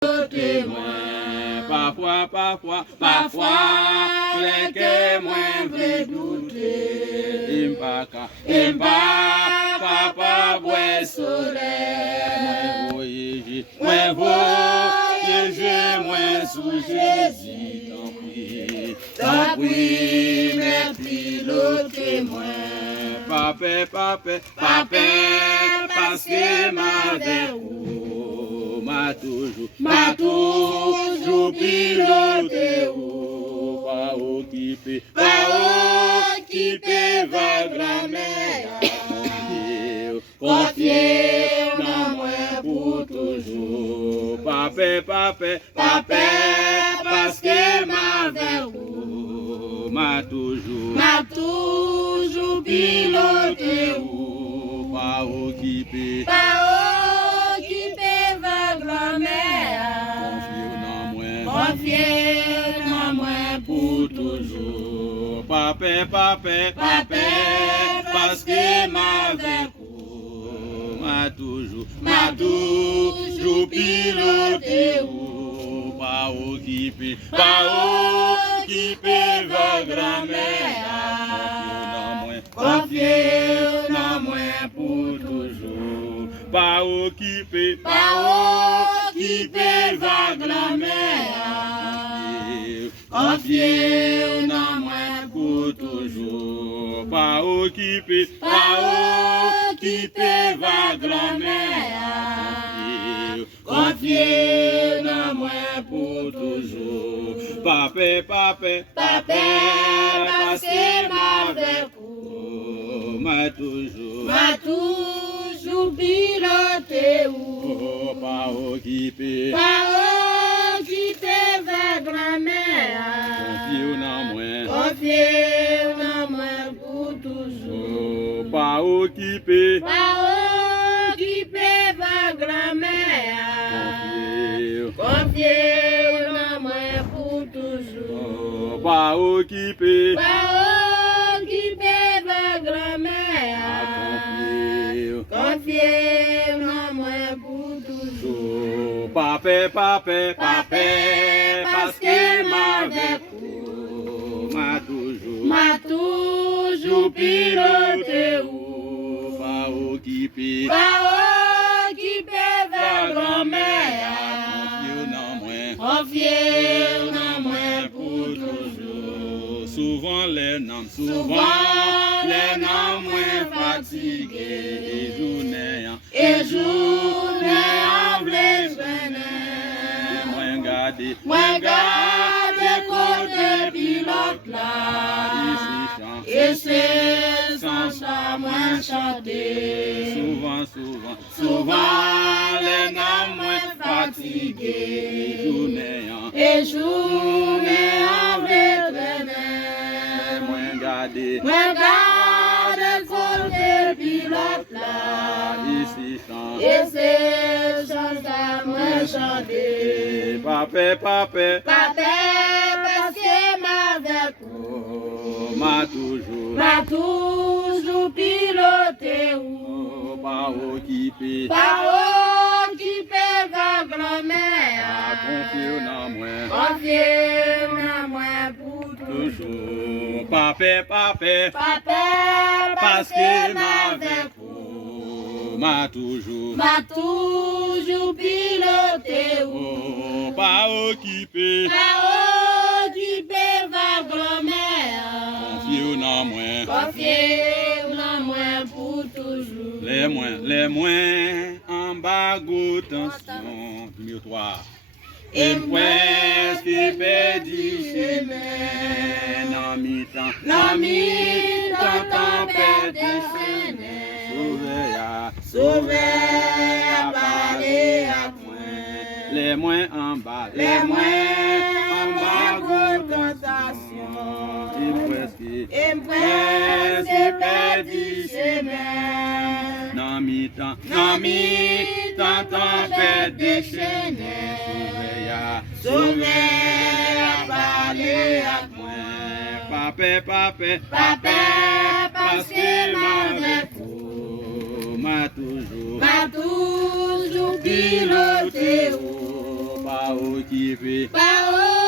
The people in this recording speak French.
témoin. Parfois, les que moi veux douter. Papa, bois soleil. Moi voyage, moi sous Jésus. Tant pis, mais pilotez-moi. Papa, parce que ma vie, m'a toujours piloté ou pas occupé vague la mer. Confiez dans moi pour toujours. Papa, parce que ma vie, m'a toujours piloté ou pas occupé vague la mer. Confiez dans moi pour toujours. Papa, parce que ma vie m'a toujours piloté ou pas occupé vague la mer. Confiez dans moi pour toujours. Pas occupé vague la mer. Confiez dans moi pour toujours. Pas occupé vague la mer. Confiez dans moi pour toujours. Papa, parce que ma vie m'a toujours piloté ou pas occupé vague la mer. Confiez dans moi pour toujours. Pas occupé vague la mer. Confiez dans moi pour toujours. Pas occupé vague la mer. Confiez dans moi pour toujours. Papa, parce que ma vie m'a toujours piloté ou pas occupé vague la mer. Confiez dans moi pour toujours. Souvent les noms moins fatigués. Et journée en blé moins gardé côté pilote là. Et c'est sans ça moins chanté. Souvent les noms moins fatigués. Et journée en blé moins gardé côté pilote là. Et c'est sans ça moins chanté. Papa, parce que ma vie m'a toujours piloté ou pas occupé vague la mer. Confiez dans moi pour toujours. Papa, parce que ma vie m'a toujours piloté ou pas occupé vague la mer. Confiez dans moi pour toujours. Les moins en bas tension, mieux toi. Et presque perdu chemin, non mi-temps, tempête déchaînée. Sauver à parler à point. Les moins en bas, gros tentation. Et presque perdu chemin. Non mi-temps, tempête déchaînée. Sauver à parler à point. Papa, parce que m'a toujours piloté ou pas occupé. Pas